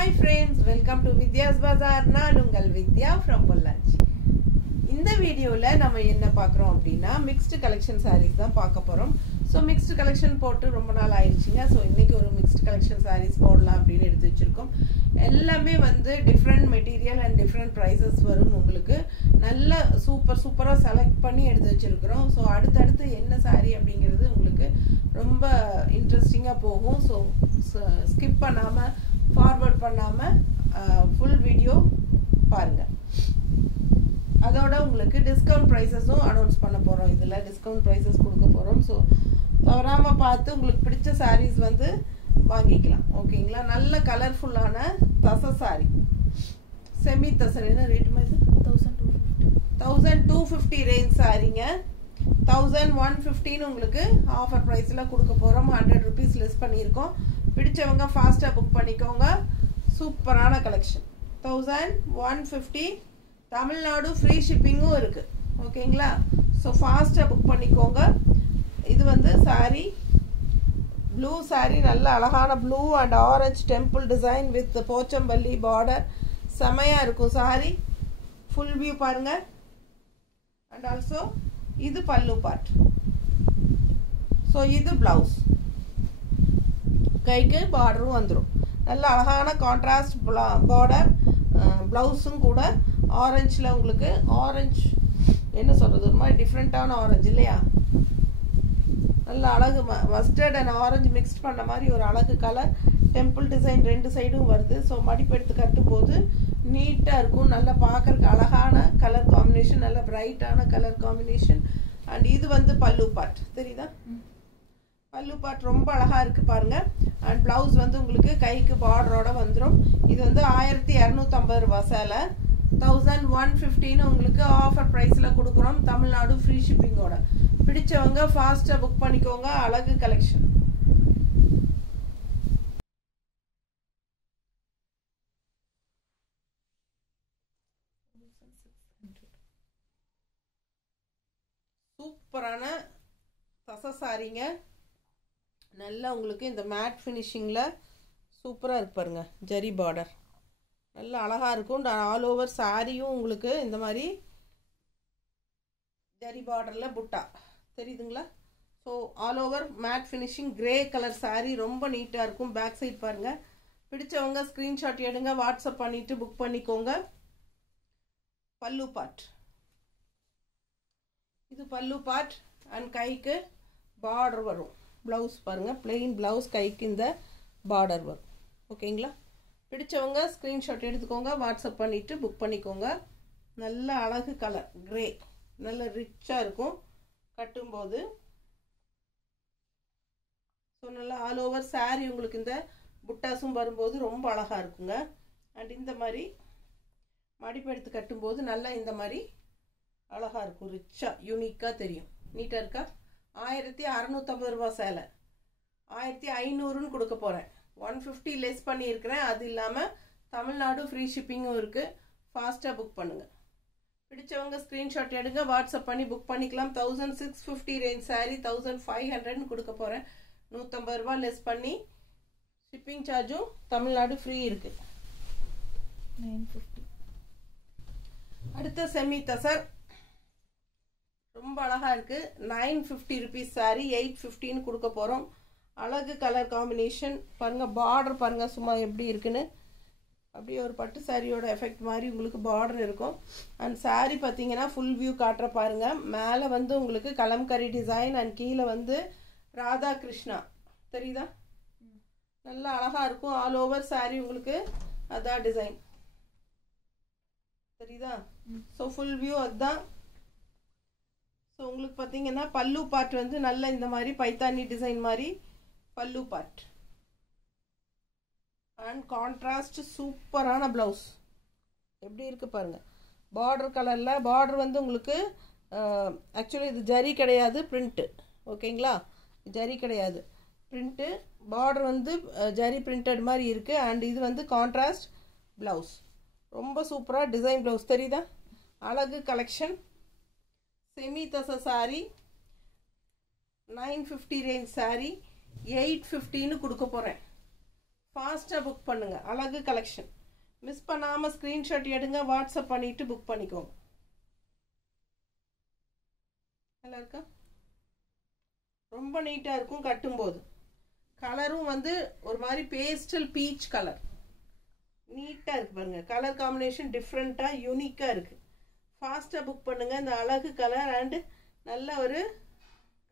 Hi friends, welcome to Vidya's Bazaar. நான் உங்கள் வித்யா from Pollachi. இந்த வீடியோல நம்ம என்ன பார்க்கறோம் அப்படினா mixed collection sarees தான் பார்க்க போறோம். So mixed collection போட்டு ரொம்ப நாள் ஆயிருச்சுங்க. So இன்னைக்கு ஒரு mixed collection sarees போடலாம் அப்படினு எடுத்து வச்சிருக்கோம். எல்லாமே வந்து different material and different prices வரும் உங்களுக்கு. நல்ல சூப்பரா செலக்ட் பண்ணி எடுத்து வச்சிருக்கோம். So அடுத்து என்ன saree அப்படிங்கிறது உங்களுக்கு ரொம்ப இன்ட்ரஸ்டிங்கா போகும். So skip பண்ணாம forward பண்ணாம full video பாருங்க. அதோட உங்களுக்கு டிஸ்கவுண்ட் பிரைसेसும் அனௌன்ஸ் பண்ண போறோம். இதுல டிஸ்கவுண்ட் பிரைसेस கொடுக்க போறோம். சோ தவறாம பார்த்து உங்களுக்கு பிடிச்ச sarees வந்து வாங்கிக்கலாம். ஓகேங்களா? நல்ல கலர்ஃபுல்லான தச saree. செமி தசர் என்ன ரேட் மாதிரி 1250 ரேஞ்ச் சாரிங்க. 1115 உங்களுக்கு ஆஃபர் பிரைஸ்ல கொடுக்க போறோம். 100 rupees லெஸ் பண்ணிருக்கோம். பிடிச்சவங்க ஃபாஸ்டா புக் பண்ணிக்கோங்க. சூப்பரான கலெக்ஷன். 1150 தமிழ்நாடு ஃப்ரீ ஷிப்பிங்கும் இருக்கு. ஓகேங்களா? சோ ஃபாஸ்டா புக் பண்ணிக்கோங்க. இது வந்து saree ப்ளூ saree நல்ல அழகான blue and orange temple design with Pochampalli border. செமையா இருக்கும் saree. ஃபுல் வியூ பாருங்க. அண்ட் ஆல்சோ இது பல்லு பார்ட். சோ இது பிளவுஸ். கைக்கு பார்டரும் வந்துரும். நல்ல அழகான கான்ட்ராஸ்ட் பார்டர். பிளவுஸும் கூட ஆரஞ்சுல உங்களுக்கு ஆரஞ்சு என்ன சொல்றது ஒரு மாதிரி டிஃப்ரெண்டான ஆரஞ்சு இல்லையா? நல்ல அழகு மஸ்டர்ட் அண்ட் ஆரஞ்சு மிக்ஸ் பண்ண மாதிரி ஒரு அழகு கலர். டெம்பிள் டிசைன் ரெண்டு சைடும் வருது. ஸோ மடிப்பு எடுத்து கட்டும்போது நீட்டாக இருக்கும். நல்லா பார்க்கறதுக்கு அழகான கலர் காம்பினேஷன், நல்ல பிரைட்டான கலர் காம்பினேஷன். அண்ட் இது வந்து பல்லு பார்ட். தெரியுதா? பல்லு பார்ட் ரொம்ப அழகா இருக்கு பாருங்க. அண்ட் பிளவுஸ் வந்து உங்களுக்கு கைக்கு பார்டரோட வந்துடும். இது வந்து 1250 ரூபாய் சேலை. 1115 உங்களுக்கு ஆஃபர் பிரைஸ்ல கொடுக்குறோம். தமிழ்நாடு ஃப்ரீ ஷிப்பிங்கோட. பிடிச்சவங்க ஃபாஸ்டா புக் பண்ணிக்கோங்க. அழகு கலெக்ஷன். சூப்பரான தச சாரிங்க. நல்லா உங்களுக்கு இந்த மேட் ஃபினிஷிங்ல சூப்பரா இருக்கு பாருங்க. ஜரி பார்டர் நல்ல அழகா இருக்கும். ஆல் ஓவர் சாரியும் உங்களுக்கு இந்த மாதிரி ஜரி பார்டர்ல புட்டா தெரியுதுங்களா? So all over matte finishing grey colour sorry ரொம்ப நீட்டா இருக்கும். பேக் சைட் பாருங்க. பிடிச்சவங்க ஸ்கிரீன்ஷாட் எடுங்க, வாட்ஸ்அப் பண்ணிட்டு புக் பண்ணிக்கோங்க. பல்லு பார்ட். இது பல்லு பார்ட் அண்ட் கைக்கு பார்டர் வரும். பிளவுஸ் பாருங்க. பிளெயின் பிளவுஸ் கைக்கு இந்த பார்டர் வரும். ஓகேங்களா? பிடிச்சவங்க ஸ்கிரீன்ஷாட் எடுத்துக்கோங்க, வாட்ஸ்அப் பண்ணிட்டு புக் பண்ணிக்கோங்க. நல்ல அழகு கலர் கிரே. நல்ல ரிச்சா இருக்கும் கட்டும்போது. ஸோ நல்லா ஆல் ஓவர் சாரி உங்களுக்கு இந்த புட்டாஸும் வரும்போது ரொம்ப அழகா இருக்குங்க. அண்ட் இந்த மாதிரி மடிப்பு எடுத்து கட்டும்போது நல்லா இந்த மாதிரி அழகா இருக்கும். ரிச்சா யூனிக்கா தெரியும். நீட்டா இருக்கா? 1650 ரூபாய் சேலை. 1500ன்னு கொடுக்க போறேன். 150 லெஸ் பண்ணியிருக்கிறேன். அது இல்லாமல் தமிழ்நாடு ஃப்ரீ ஷிப்பிங்கும் இருக்கு. ஃபாஸ்ட்டாக புக் பண்ணுங்க. பிடிச்சவங்க ஸ்க்ரீன்ஷாட் எடுங்க, வாட்ஸ்அப் பண்ணி புக் பண்ணிக்கலாம். 1650 ரேஞ்ச் சாரி 1500ன்னு கொடுக்க போறேன். 150 ரூபாய் லெஸ் பண்ணி ஷிப்பிங் சார்ஜும் தமிழ்நாடு ஃப்ரீ இருக்கு. 950. அடுத்த செமி தசர் ரொம்ப அழகா இருக்கு. 950 ருபீஸ் சாரி 850ன்னு கொடுக்க போறோம். அழகு கலர் காம்பினேஷன் பாருங்க. பார்டர் பாருங்க சும்மா எப்படி இருக்குன்னு. அப்படியே ஒரு பட்டு சாரியோட எஃபெக்ட் மாதிரி உங்களுக்கு பார்டர் இருக்கும். அண்ட் சாரி பார்த்தீங்கன்னா ஃபுல் வியூ காட்டுற பாருங்க. மேலே வந்து உங்களுக்கு கலம்கரி டிசைன் அண்ட் கீழே வந்து ராதா கிருஷ்ணா தெரியுதா? நல்லா அழகா இருக்கும். ஆல் ஓவர் சாரி உங்களுக்கு அதான் டிசைன் தெரியுதா? ஸோ ஃபுல் வியூ அதுதான். ஸோ உங்களுக்கு பார்த்தீங்கன்னா பல்லு பார்ட் வந்து நல்ல இந்த மாதிரி பைத்தானி டிசைன் மாதிரி பல்லு பார்ட். அண்ட் கான்ட்ராஸ்ட் சூப்பரான பிளவுஸ் எப்படி இருக்கு பாருங்க. பார்டர் கலர்ல பார்டர் வந்து உங்களுக்கு ஆக்சுவலி இது ஜரி கிடையாது, பிரிண்ட். ஓகேங்களா? ஜரி கிடையாது, பிரிண்ட். பார்டர் வந்து ஜரி பிரிண்டட் மாதிரி இருக்கு. அண்ட் இது வந்து கான்ட்ராஸ்ட் பிளவுஸ். ரொம்ப சூப்பரா டிசைன் பிளவுஸ் தெரியுதா? அழகு கலெக்ஷன். செமி தச சாரி 950 ரேஞ்ச் சாரி 850ன்னு கொடுக்க போறேன். ஃபாஸ்ட்டாக புக் பண்ணுங்க. அழகு கலெக்ஷன் மிஸ் பண்ணாமல் ஸ்க்ரீன்ஷாட் எடுங்க, வாட்ஸ்அப் பண்ணிவிட்டு புக் பண்ணிக்கோங்க. நல்லா இருக்கா? ரொம்ப நீட்டாக இருக்கும் கட்டும்போது. கலரும் வந்து ஒரு மாதிரி பேஸ்டல் பீச் கலர் நீட்டாக இருக்குது பாருங்கள். கலர் காம்பினேஷன் டிஃப்ரெண்ட்டாக யூனிக்காக இருக்குது. ஃபாஸ்ட்டாக புக் பண்ணுங்கள். இந்த அழகு கலர் அண்டு நல்ல ஒரு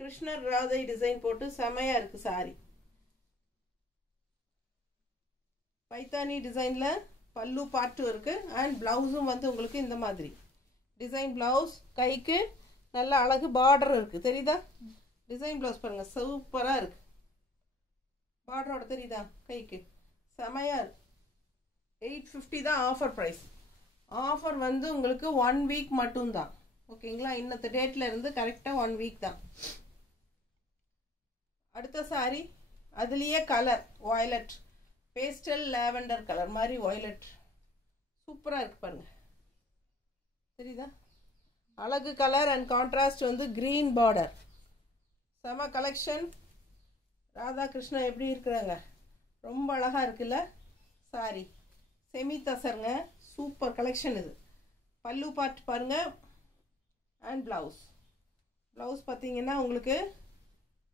கிருஷ்ணர் ராதை டிசைன் போட்டு செமையாக இருக்குது சாரி. பைத்தானி டிசைனில் பல்லு பார்ட்டும் இருக்குது அண்ட் ப்ளவுஸும் வந்து உங்களுக்கு இந்த மாதிரி டிசைன் ப்ளவுஸ். கைக்கு நல்ல அழகு பார்டர் இருக்குது தெரியுதா? டிசைன் ப்ளவுஸ் பாருங்கள் சூப்பராக இருக்குது. பார்டரோட தெரியுதா? கைக்கு செமையாக இருக்குது. 850 தான் ஆஃபர் ப்ரைஸ். ஆஃபர் வந்து உங்களுக்கு 1 வீக் மட்டும்தான். ஓகேங்களா? இன்னத்த டேட்டில் இருந்து கரெக்டாக 1 வீக் தான். அடுத்த சாரி அதுலேயே colour violet, pastel lavender colour மாதிரி வயலட் சூப்பராக இருக்குது பாருங்கள். தெரியுதா? அழகு கலர் அண்ட் கான்ட்ராஸ்ட் வந்து க்ரீன் பார்டர். செம கலெக்ஷன். ராதாகிருஷ்ணா எப்படி இருக்கிறாங்க? ரொம்ப அழகாக இருக்குல்ல சாரி. செமி தசருங்க. சூப்பர் கலெக்ஷன் இது. பல்லு பார்ட் பாருங்கள் அண்ட் ப்ளவுஸ். ப்ளவுஸ் பார்த்தீங்கன்னா உங்களுக்கு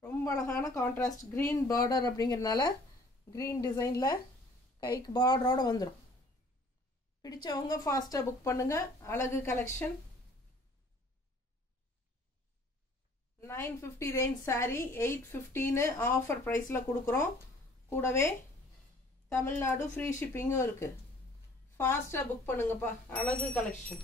ரொம்ப அழகான கான்ட்ராஸ்ட் க்ரீன் பார்டர் அப்படிங்கிறதுனால க்ரீன் டிசைனில் கைக்கு பார்டரோடு வந்துடும். பிடிச்சவங்க ஃபாஸ்ட்டாக புக் பண்ணுங்கள். அழகு கலெக்ஷன் 950 ரேஞ்ச் சாரி 850ன்னு ஆஃபர் ப்ரைஸில் கொடுக்குறோம். கூடவே தமிழ்நாடு ஃப்ரீ ஷிப்பிங்கும் இருக்குது. ஃபாஸ்ட்டாக புக் பண்ணுங்கப்பா. அழகு கலெக்ஷன்.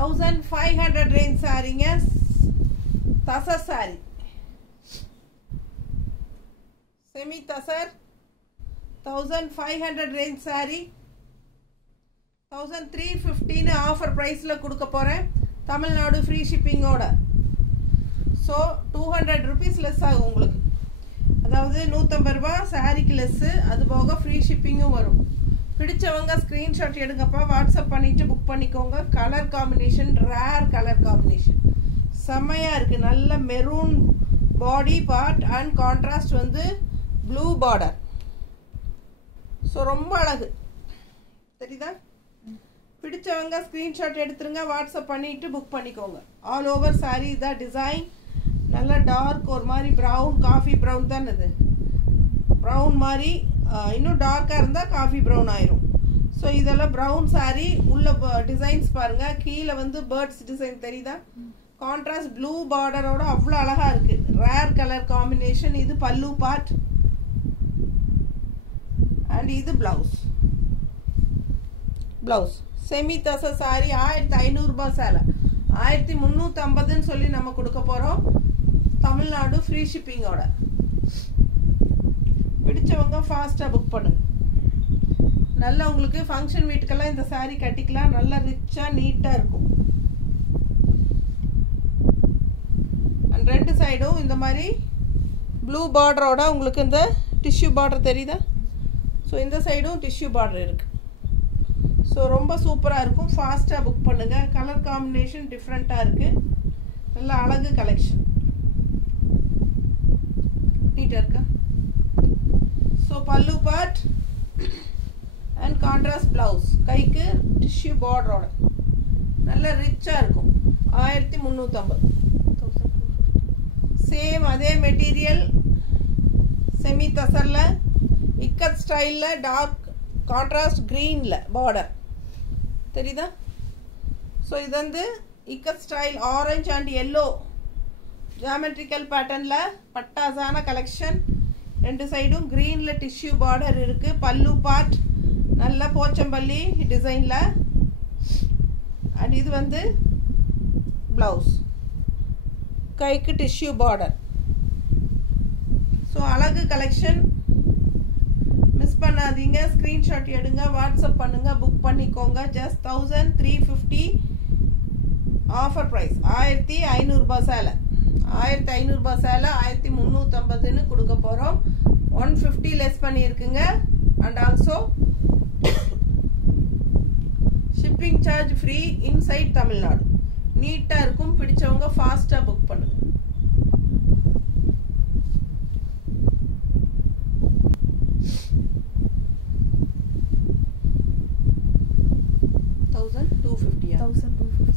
$1,500 ரேஞ்ச் சாரிங்க. தசர் சாரி செமி தசர் 1500 ரேஞ்ச் சாரி 1350ன்னு ஆஃபர் ப்ரைஸில் கொடுக்க போகிறேன். தமிழ்நாடு ஃப்ரீ ஷிப்பிங்கோட. ஸோ 200 ருபீஸ் லெஸ் ஆகும் உங்களுக்கு. அதாவது 150 ரூபா சாரிக்கு லெஸ்ஸு, அது போக ஃப்ரீ ஷிப்பிங்கும் வரும். பிடிச்சவங்க ஸ்க்ரீன்ஷாட் எடுங்கப்பா, வாட்ஸ்அப் பண்ணிவிட்டு புக் பண்ணிக்கோங்க. Colour combination rare colour combination செம்மையாக இருக்குது. நல்ல maroon body part and contrast வந்து ப்ளூ பார்டர். ஸோ ரொம்ப அழகு தெரியுதா? பிடிச்சவங்க ஸ்க்ரீன்ஷாட் எடுத்துருங்க, வாட்ஸ்அப் பண்ணிவிட்டு புக் பண்ணிக்கோங்க. ஆல் ஓவர் சாரி இதான் டிசைன். நல்லா டார்க் ஒரு மாதிரி ப்ரௌன், காஃபி ப்ரௌன் தான் இது. ப்ரௌன் மாதிரி இன்னும் டார்க்காக இருந்தால் காஃபி ப்ரௌன் ஆயிரும். ஸோ இதெல்லாம் ப்ரௌன் சாரி. உள்ள டிசைன்ஸ் பாருங்கள். கீழே வந்து பேர்ட்ஸ் டிசைன் தெரியுதா? கான்ட்ராஸ்ட் ப்ளூ பார்டரோட அவ்வளோ அழகாக இருக்குது. Rare colour combination. இது பல்லு பார்ட் அண்ட் இது ப்ளவுஸ். ப்ளவுஸ் செமி தச சாரி 1500 ரூபாய் சேலை 1350ன்னு சொல்லி நம்ம கொடுக்க போகிறோம். தமிழ்நாடு ஃப்ரீ ஷிப்பிங்கோட. பிடிச்சவங்க ஃபாஸ்ட்டாக புக் பண்ணுங்க. நல்லா உங்களுக்கு ஃபங்க்ஷன் வீட்டுக்கெல்லாம் இந்த சாரி கட்டிக்கலாம். நல்லா ரிச்சாக நீட்டாக இருக்கும். அண்ட் ரெண்டு சைடும் இந்த மாதிரி ப்ளூ பார்டரோட உங்களுக்கு இந்த டிஷ்யூ பார்டர் தெரியுதா? ஸோ இந்த சைடும் டிஷ்யூ பார்டர் இருக்குது. ஸோ ரொம்ப சூப்பராக இருக்கும். ஃபாஸ்ட்டாக புக் பண்ணுங்கள். கலர் காம்பினேஷன் டிஃப்ரெண்ட்டாக இருக்குது. நல்ல அழகு கலெக்ஷன். நீட்டாக இருக்கா? ஸோ பல்லு பார்ட் அண்ட் கான்ட்ராஸ்ட் ப்ளவுஸ். கைக்கு டிஷ்யூ பார்டரோட நல்ல ரிச்சாக இருக்கும். 1350. சேம் அதே மெட்டீரியல் செமி தசரில் இக்கத் ஸ்டைலில் டார்க் கான்ட்ராஸ்ட் க்ரீனில் பார்டர் தெரியுதா? ஸோ இது வந்து ikat style orange and yellow geometrical பேட்டர்னில் பட்டாசான கலெக்ஷன். ரெண்டு சைடும் க்ரீனில் டிஷ்யூ பார்டர் இருக்குது. பல்லு பார்ட் நல்ல போச்சம்பள்ளி டிசைனில் அண்ட் இது வந்து ப்ளவுஸ். கைக்கு டிஷ்யூ பார்டர். ஸோ அழகு கலெக்ஷன். மிஸ் பண்ணாதீங்க. ஸ்க்ரீன்ஷாட் எடுங்க, வாட்ஸ்அப் பண்ணுங்க, புக் பண்ணிக்கோங்க. Just 1350 offer price. 1500 ரூபாய் சேலை 1500 ரூபாய் சேலை 1350ன்னு கொடுக்க போகிறோம். 150 லெஸ் பண்ணியிருக்குங்க. And also shipping charge free inside Tamil Nadu. நீட்டாக இருக்கும். பிடிச்சவங்க ஃபாஸ்ட்டாக புக் பண்ணுங்க.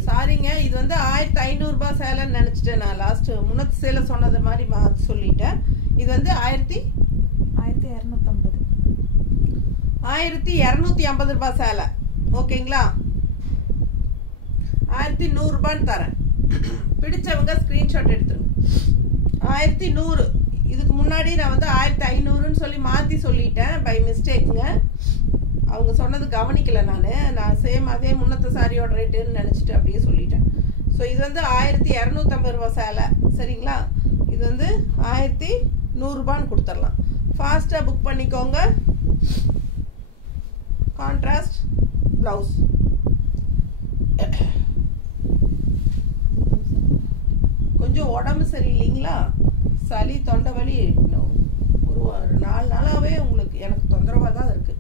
சாரிங்க, இது வந்து 1500 ரூபாய் சேலைன்னு நினைச்சிட்டேன். நான் லாஸ்ட் முன்னத்து சேலை சொன்னது மாதிரி சொல்லிட்டேன். இது வந்து 1250 ரூபாய் சேலை. ஓகேங்களா? 1100 ரூபான்னு தரேன். பிடிச்சவங்க ஸ்கிரீன்ஷாட் எடுத்துருங்க. 1100. இதுக்கு முன்னாடி நான் வந்து 1500ன்னு சொல்லி மாத்தி சொல்லிட்டேன் பை மிஸ்டேக்குங்க. அவங்க சொன்னது கவனிக்கல. நான் சேம் அதே முன்னத்த சாரியோட ரேட்டுன்னு நினைச்சிட்டு அப்படியே சொல்லிட்டேன். ஸோ இது வந்து 1250 ரூபாய் சேலை. சரிங்களா? இது வந்து 1100 ரூபான்னு கொடுத்துடலாம். ஃபாஸ்ட்டாக புக் பண்ணிக்கோங்க. Contrast blouse. கொஞ்சம் உடம்பு சரியில்லைங்களா? சளி, தொண்டை வலி ஒரு 4 நாளாவே உங்களுக்கு எனக்கு தொந்தரவாக தான் இருக்கு.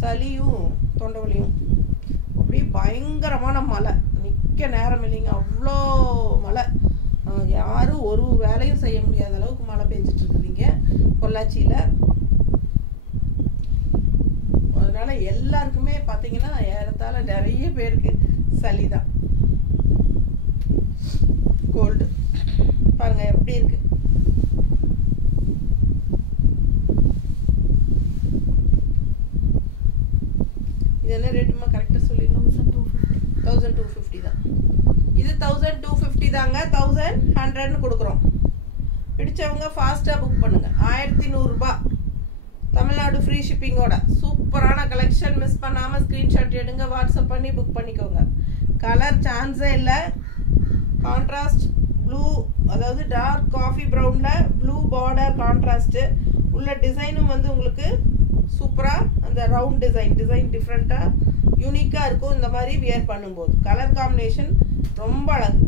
சளியும் தொண்டை வலியும். அப்படியே பயங்கரமான மழை. நிற்க நேரம் இல்லைங்க. அவ்வளோ மழை. யாரும் ஒரு வேலையும் செய்ய முடியாத அளவுக்கு மழை பெஞ்சிட்டு இருக்குதுங்க பொள்ளாச்சியில். அதனால எல்லாருக்குமே பார்த்தீங்கன்னா ஏறத்தாழ நிறைய பேருக்கு சளி தான், கோல்டு. பாருங்க எப்படி இருக்கு. இது என்ன ரேட்டுமா கரெக்டாக சொல்லி? 1250 தான். இது 1250 தாங்க. 1100ன்னு கொடுக்குறோம். பிடிச்சவங்க ஃபாஸ்ட்டாக புக் பண்ணுங்க. 1100 ரூபாய் தமிழ்நாடு ஃப்ரீ ஷிப்பிங்கோட சூப்பரான கலெக்ஷன். மிஸ் பண்ணாமல் ஸ்க்ரீன்ஷாட் எடுங்க, வாட்ஸ்அப் பண்ணி புக் பண்ணிக்கோங்க. கலர் சான்ஸே இல்லை. கான்ட்ராஸ்ட் ப்ளூ, அதாவது டார்க் காஃபி ப்ரௌனில் ப்ளூ பார்டர் கான்ட்ராஸ்ட்டு உள்ள டிசைனும் வந்து உங்களுக்கு சூப்பராக அந்த ரவுண்ட் டிசைன் டிஃப்ரெண்ட்டாக யூனிக்காக இருக்கும். இந்த மாதிரி வியர் பண்ணும்போது கலர் காம்பினேஷன் ரொம்ப அழகு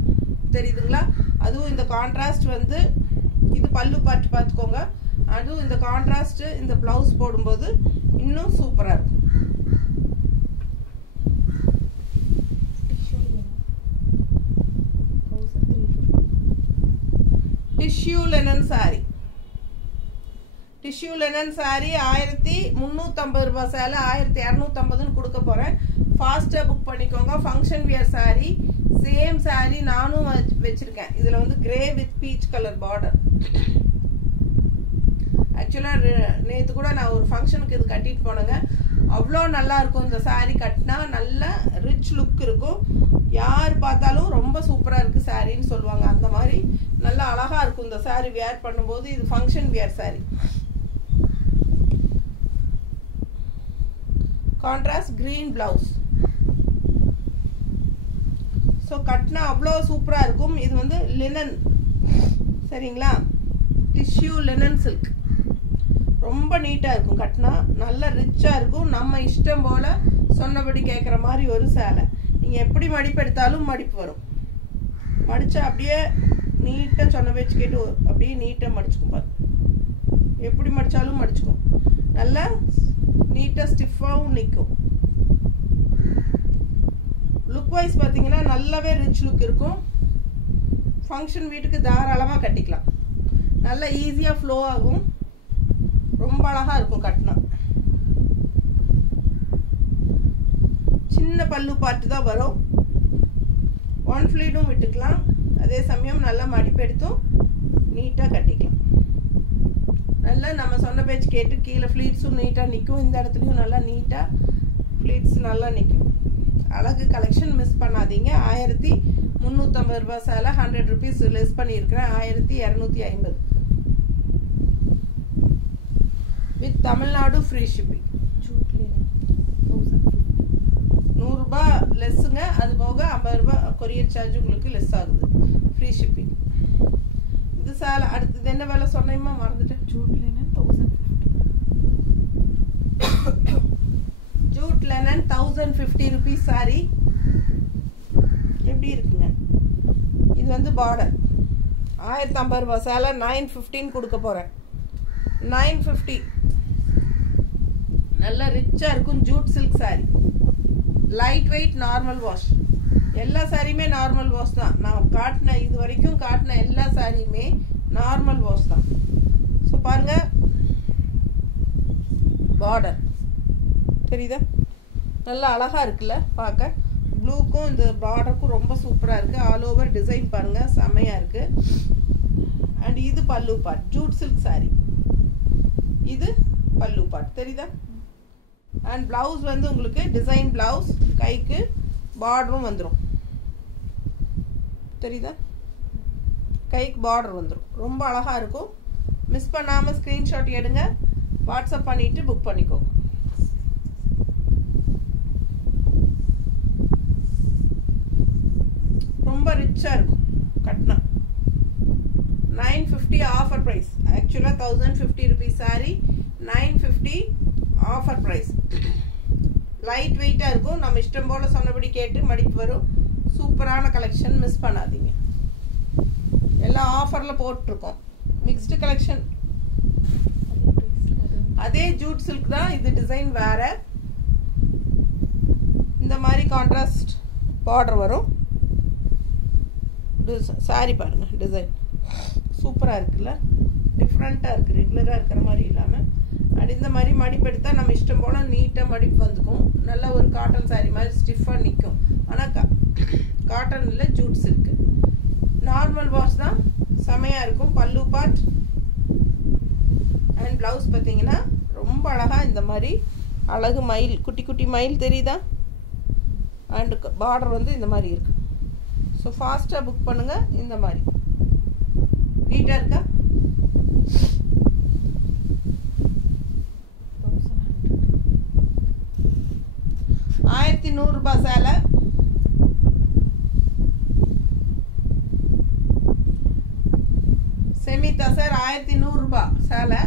தெரியுதுங்களா? அதுவும் இந்த கான்ட்ராஸ்ட் வந்து இது பல்லு பார்த்துக்கோங்க. அதுவும் இந்த கான்ட்ராஸ்ட் இந்த பிளவுஸ் போடும்போது இன்னும் சூப்பராக இருக்கும். Tissue linen sorry. Tissue linen sorry 1350 ரூபாய் சேலை 1250ன்னு கொடுக்க போறேன். ஃபாஸ்டா புக் பண்ணிக்கோங்க. Function wear sorry. Same sorry நானும் வச்சிருக்கேன். இதுல வந்து grey with peach colour border. ஆக்சுவலா நேத்து கூட நான் ஒரு ஃபங்க்ஷனுக்கு இது கட்டிட்டு போனேங்க. அவ்வளோ நல்லா இருக்கும். இந்த சாரி கட்டினா நல்ல ரிச் லுக் இருக்கும். யார் பார்த்தாலும் ரொம்ப சூப்பரா இருக்கு சாரின்னு சொல்லுவாங்க. அந்த மாதிரி நல்லா அழகா இருக்கும் இந்த சாரி வியர் பண்ணும்போது. இது function wear sorry. Contrast green blouse. So கட்டினா அவ்வளோ சூப்பரா இருக்கும். இது வந்து லினன், சரிங்களா? Tissue linen silk. ரொம்ப நீட்டா இருக்கும். கட்டினா நல்ல ரிச்சா இருக்கும். நம்ம இஷ்டம் போல சொன்னபடி கேட்குற மாதிரி ஒரு சேலை. நீங்க எப்படி மடிப்பு எடுத்தாலும் மடிப்பு வரும். மடிச்சா அப்படியே நீட்டா சொன்ன பேச்சு கேட்டு அப்படியே நீட்டா மடிச்சுக்கும். பாரு, எப்படி மடிச்சாலும் மடிச்சுக்கும். நல்லா நீட்டா ஸ்டிஃபாவும் நிற்கும். லுக் வைஸ் பார்த்தீங்கன்னா நல்லாவே ரிச் லுக் இருக்கும். ஃபங்க்ஷன் வீட்டுக்கு தாராளமாக கட்டிக்கலாம். நல்லா ஈஸியாக ஃப்ளோ ஆகும். ரொம்ப அழகா இருக்கும் கட்டினா. சின்ன பல்லு பாட்டு தான் வரும். ஒன் ஃப்ளீடும் விட்டுக்கலாம். அதே சமயம் நல்லா மடிப்பெடுத்தும் நீட்டாக கட்டிக்கலாம். நல்லா நம்ம சொன்ன பேச்சு கேட்டு கீழே ஃப்ளீட்ஸும் நீட்டாக நிற்கும். இந்த இடத்துலையும் நல்லா நீட்டாக ஃப்ளீட்ஸ் நல்லா நிற்கும். அழகு கலெக்ஷன் மிஸ் பண்ணாதீங்க. 1350 ரூபாய் சேலை 100 ருபீஸ் லெஸ் பண்ணியிருக்கிறேன். 1250 வித் தமிழ்நாடு ஃப்ரீ ஷிப்பிங். 100 ரூபாய் லெஸ்ஸுங்க. அது போக 50 ரூபாய் கொரியர் சார்ஜ் உங்களுக்கு லெஸ் ஆகுது. Free shipping. இது சேலை. அடுத்தது என்ன வேலை சொன்னேம்மா மறந்துட்டேன். Jude linen 1050 rupees sorry. எப்படி இருக்குங்க? இது வந்து பார்டர். 1050 ரூபாய் சேலை 915 கொடுக்க போறேன். 950. நல்ல ரிச்சா இருக்கும் Jude silk saree. Light weight normal wash. எல்லா சாரியுமே நார்மல் வாஷ் தான். நான் காட்டின இது வரைக்கும் காட்டின எல்லா சாரியுமே நார்மல் வாஷ் தான். ஸோ பாருங்க பார்டர் தெரியுதா, நல்லா அழகா இருக்குல்ல பார்க்க. ப்ளூக்கும் இந்த பார்டருக்கும் ரொம்ப சூப்பராக இருக்குது. ஆல் ஓவர் டிசைன் பாருங்கள் செம்மையாக இருக்குது. அண்ட் இது பல்லு பார்ட், ஜூட் சில்க் saree. இது பல்லு பார்ட் தெரியுதா. அண்ட் ப்ளவுஸ் வந்து உங்களுக்கு டிசைன் ப்ளவுஸ், கைக்கு பார்டரும் வந்துடும் தெரியுதா, கைக்கு பார்டர் வந்துடும். ரொம்ப அழகாக இருக்கும். மிஸ் பண்ணாமல் ஸ்க்ரீன்ஷாட் எடுங்க, வாட்ஸ்அப் பண்ணிவிட்டு புக் பண்ணிக்கோங்க. ரொம்ப ரிச்சா இருக்கும் கட்னா. 950 ஆஃபர் பிரைஸ். ஆக்சுவலா 1050 rupees saree, 950 offer price. Light வெயிட்டா இருக்கும். நம்ம இஷ்டம் போல சொன்னபடி கேட்டு மடிப்பு வரும். சூப்பரான கலெக்ஷன், மிஸ் பண்ணாதீங்க. எல்லாம் ஆஃபர்ல போட்டுருக்கோம். Mixed collection. அதே ஜூட் சில்க் தான், இது டிசைன் வேற. இந்த மாதிரி கான்ட்ராஸ்ட் பார்டர் வரும். சாரி பாருங்க, டிசைன் சூப்பராக இருக்குல்ல, டிஃப்ரெண்ட்டாக இருக்குது, ரெகுலராக இருக்கிற மாதிரி இல்லாமல். அண்ட் இந்த மாதிரி மடிப்பு எடுத்தால் நம்ம இஷ்டம் போல் நீட்டாக மடிப்பு வந்துக்கும். நல்ல ஒரு காட்டன் சாரி மாதிரி ஸ்டிஃபாக நிற்கும். ஆனால் காட்டன் இல்லை, ஜூட் சில்க்கு. நார்மல் வாஷ் தான், செமையாக இருக்கும். பல்லு பார்ட் அண்ட் ப்ளவுஸ் பார்த்தீங்கன்னா ரொம்ப அழகாக இந்த மாதிரி அழகு மயில், குட்டி குட்டி மயில் தெரியுதா. அண்ட் பார்டர் வந்து இந்த மாதிரி இருக்குது. ஸோ ஃபாஸ்ட்டாக புக் பண்ணுங்கள். இந்த மாதிரி நீட்டாக இருக்கா. 1100 ரூபாய் சேலை. செமி தசர் 1100 ரூபாய் சேலை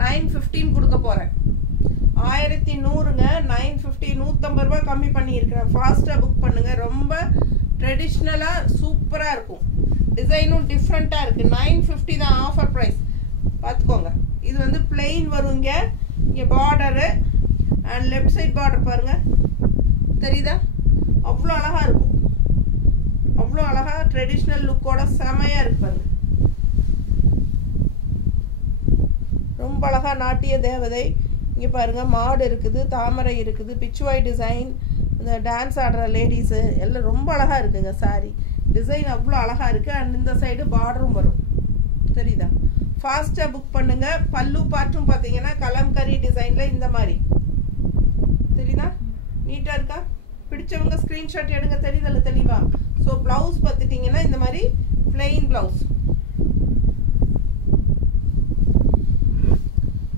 915 கொடுக்க போகிறேன். 1100ங்க, 950, 150 ரூபாய் கம்மி பண்ணியிருக்கிறேன். ஃபாஸ்ட்டாக புக் பண்ணுங்கள். ரொம்ப ட்ரெடிஷ்னலாக சூப்பராக இருக்கும். டிசைனும் டிஃப்ரெண்ட்டாக இருக்குது. 950 தான் ஆஃபர் ப்ரைஸ், பார்த்துக்கோங்க. இது வந்து பிளெயின் வருங்க. இங்கே border and left side border பாருங்கள் தெரியுதா. அவ்வளோ அழகாக இருக்கும். அவ்வளோ அழகாக ட்ரெடிஷ்னல் லுக்கோட செமையாக இருக்கு பாருங்க. ரொம்ப அழகாக நாட்டிய தேவதை. இங்கே பாருங்கள் மாடு இருக்குது, தாமரை இருக்குது, பிச்சுவாய் டிசைன், இந்த டான்ஸ் ஆடுற லேடிஸு எல்லாம் ரொம்ப அழகாக இருக்குங்க. சாரி டிசைன் அவ்வளோ அழகாக இருக்குது. அண்ட் இந்த சைடு பார்டரும் வரும் தெரியுதா. ஃபாஸ்ட்டாக புக் பண்ணுங்க. பல்லு பார்ட்டும் பார்த்தீங்கன்னா கலம்கரி டிசைனில் இந்த மாதிரி தெரியுதா, நீட்டாக இருக்கா. பிடிச்சவங்க ஸ்க்ரீன்ஷாட் எடுங்க, தெரியுதல்ல தெளிவா. ஸோ ப்ளவுஸ் பார்த்துட்டிங்கன்னா இந்த மாதிரி பிளெயின் ப்ளவுஸ்,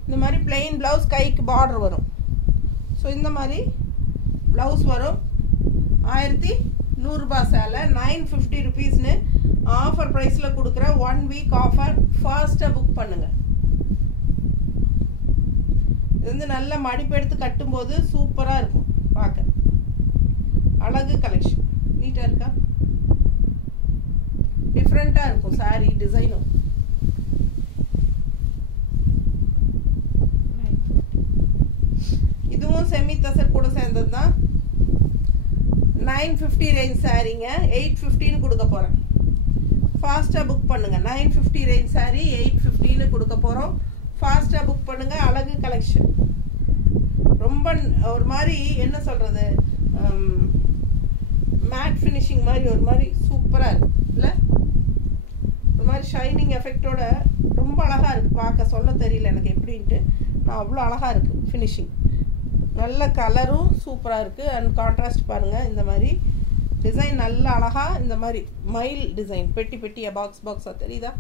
இந்த மாதிரி பிளெயின் ப்ளவுஸ், கைக்கு பார்டர் வரும். ஸோ இந்த மாதிரி ப்ளவுஸ் வரும். 1100 ரூபாய் சேலை 950 ருபீஸ்னு ஆஃபர் ப்ரைஸில் கொடுக்குற 1 வீக் ஆஃபர். ஃபாஸ்ட்டாக புக் பண்ணுங்க. இது வந்து நல்ல மடிப்பு எடுத்து கட்டும்போது சூப்பராக இருக்கும் பார்க்க. அழகு கலெக்ஷன், நீட்டாக இருக்கா, டிஃப்ரெண்ட்டாக இருக்கும் சாரி டிசைனும். இதுவும் செமி தசர் கூட சேர்ந்தது தான். 950 ரேஞ்ச் சாரீங்க 850 கொடுக்க போகிறேன். ஃபாஸ்ட்டாக புக் பண்ணுங்க. 950 ரேஞ்ச் சாரி 850 கொடுக்க போகிறோம். ஃபாஸ்ட்டாக புக் பண்ணுங்க. அழகு கலெக்ஷன். ரொம்ப ஒரு மாதிரி என்ன சொல்கிறது, மேட் ஃபினிஷிங் மாதிரி ஒரு மாதிரி சூப்பராக இருக்கு இல்லை, ஒரு மாதிரி ஷைனிங் எஃபெக்டோட ரொம்ப அழகாக இருக்குது பார்க்க. சொல்ல தெரியல எனக்கு எப்படின்ட்டு. நான் அவ்வளோ அழகாக இருக்குது ஃபினிஷிங். நல்ல கலரும் சூப்பராக இருக்குது. அண்ட் கான்ட்ராஸ்ட் பாருங்கள். இந்த மாதிரி டிசைன் நல்ல அழகாக இந்த மாதிரி மயில் டிசைன், பெட்டி பெட்டியாக பாக்ஸ் பாக்ஸாக தெரியுதா,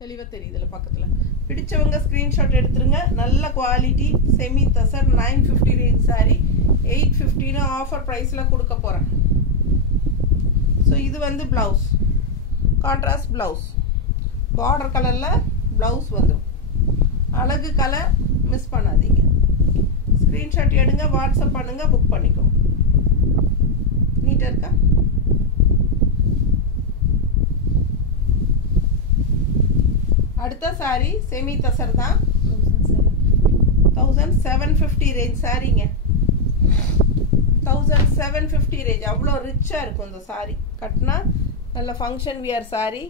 தெளிவாக தெரியுதுல்ல பக்கத்தில். பிடிச்சவங்க ஸ்க்ரீன்ஷாட் எடுத்துருங்க. நல்ல quality semi tussar 950 range sorry 850 offer ப்ரைஸில் கொடுக்க போகிறேன். ஸோ இது வந்து ப்ளவுஸ், கான்ட்ராஸ்ட் ப்ளவுஸ், பார்டர் கலரில் ப்ளவுஸ் வந்துடும். அழகு கலர், மிஸ் பண்ணாதீங்க. ஸ்க்ரீன்ஷாட் எடுங்க, வாட்ஸ்அப் பண்ணுங்க, புக் பண்ணிக்கோ. நீட்டாக இருக்கா. அடுத்த சாரி செமி தசர் தான் 1750 ரேஞ்ச் சாரிங்க 1750 ரேஞ்ச் அவ்வளோ ரிச்சா இருக்கும் இந்த சாரி கட்டினா நல்ல ஃபங்க்ஷன் வியர் சாரி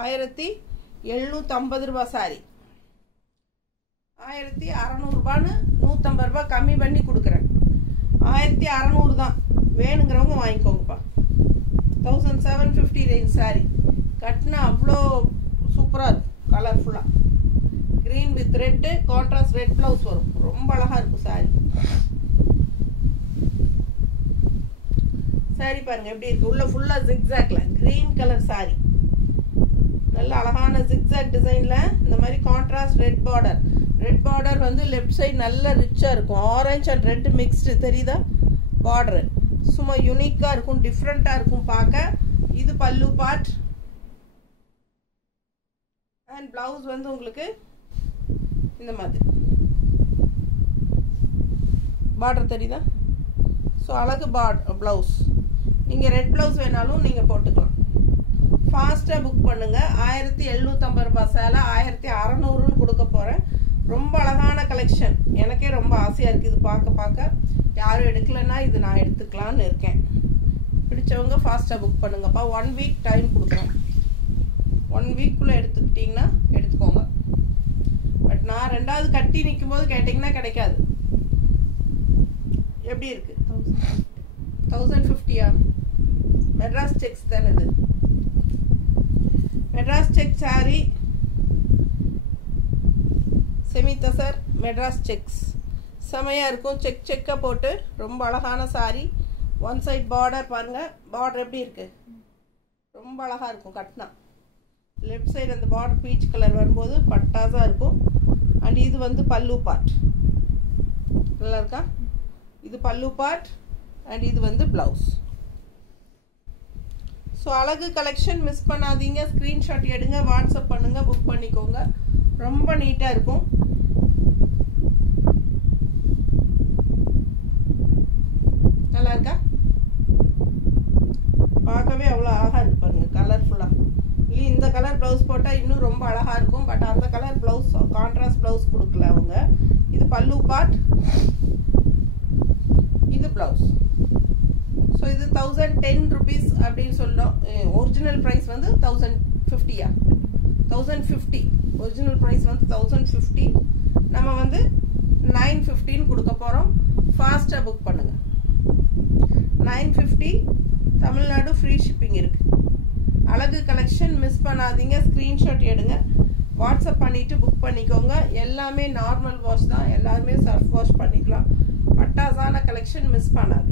1750 ரூபாய் சாரி 1600 ரூபான்னு 150 ரூபாய் கம்மி பண்ணி கொடுக்குறேன் 1600 தான் வேணுங்கிறவங்க வாங்கிக்கோங்கப்பா 1750 ரேஞ்ச் சாரி கட்டினா அவ்வளோ சூப்பராக இருக்கும் கலர்ஃபுல்லாக green with red contrast red blouse வரும் ரொம்ப அழகாக இருக்கும் சாரி சாரி பாருங்க எப்படி இருக்கு உள்ள ஃபுல்லாக ஜிக்ஸாக்ல கிரீன் கலர் சாரி நல்ல அழகான ஜிக்ஸாக் டிசைன்ல இந்த மாதிரி கான்ட்ராஸ்ட் ரெட் பார்டர் வந்து லெஃப்ட் சைடு நல்ல ரிச்சா இருக்கும் ஆரஞ்சு அண்ட் ரெட் மிக்ஸ்டு தெரியுதா பார்டர் சும்மா யூனிக்கா இருக்கும் டிஃப்ரெண்டா இருக்கும் பார்க்க இது பல்லு பார்ட் அண்ட் பிளவுஸ் வந்து உங்களுக்கு இந்த மாதிரி பார்டர் தெரியுதா ஸோ அழகு பிளவுஸ் நீங்கள் ரெட் பிளவுஸ் வேணாலும் நீங்கள் போட்டுக்கலாம் ஃபாஸ்ட்டாக புக் பண்ணுங்க 1750 ரூபாய் சேலை 1600ன்னு கொடுக்க போகிறேன் ரொம்ப அழகான கலெக்ஷன் எனக்கே ரொம்ப ஆசையாக இருக்குது இது பார்க்க யாரும் எடுக்கலைன்னா இது நான் எடுத்துக்கலான்னு இருக்கேன் பிடிச்சவங்க ஃபாஸ்ட்டாக புக் பண்ணுங்கப்பா 1 வீக் டைம் கொடுக்குறேன் 1 வீக்குள்ளே எடுத்துக்கிட்டிங்கன்னா எடுத்துக்கோங்க பட் நான் ரெண்டாவது கட்டி நிற்கும் போது கேட்டிங்கன்னா கிடைக்காது எப்படி இருக்கு 1050யா மெட்ராஸ் செக்ஸ் தானே இது Madras check sorry semi tussar Madras sex செமையாக இருக்கும் செக்காக போட்டு ரொம்ப அழகான சாரி ஒன் சைட் பார்டர் பாருங்கள் பார்டர் எப்படி இருக்கு ரொம்ப அழகாக இருக்கும் கட்டினா லெஃப்ட் சைடு அந்த பார்டர் பீச் கலர் வரும்போது பட்டாஸாக இருக்கும் அண்ட் இது வந்து பல்லு பார்ட் நல்லா இருக்கா இது பல்லு பார்ட் அண்ட் இது வந்து பிளவுஸ் ஸோ அழகு கலெக்ஷன் மிஸ் பண்ணாதீங்க ஸ்க்ரீன்ஷாட் எடுங்க வாட்ஸ்அப் பண்ணுங்க புக் பண்ணிக்கோங்க ரொம்ப நீட்டாக இருக்கும் நல்லா இருக்கா பார்க்கவே அவ்வளோ அழகாக இருக்கு பாருங்க கலர்ஃபுல்லாக இல்லை இந்த கலர் ப்ளவுஸ் போட்டால் இன்னும் ரொம்ப அழகாக இருக்கும் பட் அந்த கலர் ப்ளவுஸ் கான்ட்ராஸ்ட் ப்ளவுஸ் கொடுக்கல அவங்க இது பல்லு பார்ட் இது ப்ளவுஸ் ஸோ இது 1010 rupees அப்படின்னு சொல்கிறோம் ஒரிஜினல் ப்ரைஸ் வந்து 1050யா 1050 ஒரிஜினல் ப்ரைஸ் வந்து 1050 நம்ம வந்து 950ன்னு கொடுக்க போகிறோம் ஃபாஸ்ட்டாக புக் பண்ணுங்கள் 950 தமிழ்நாடு ஃப்ரீ ஷிப்பிங் இருக்குது அழகு கலெக்ஷன் மிஸ் பண்ணாதீங்க ஸ்க்ரீன்ஷாட் எடுங்க வாட்ஸ்அப் பண்ணிவிட்டு புக் பண்ணிக்கோங்க எல்லாமே நார்மல் வாஷ் தான் எல்லாருமே சர்ஃப் வாஷ் பண்ணிக்கலாம் பட்டாசான கலெக்ஷன் மிஸ் பண்ணாதீங்க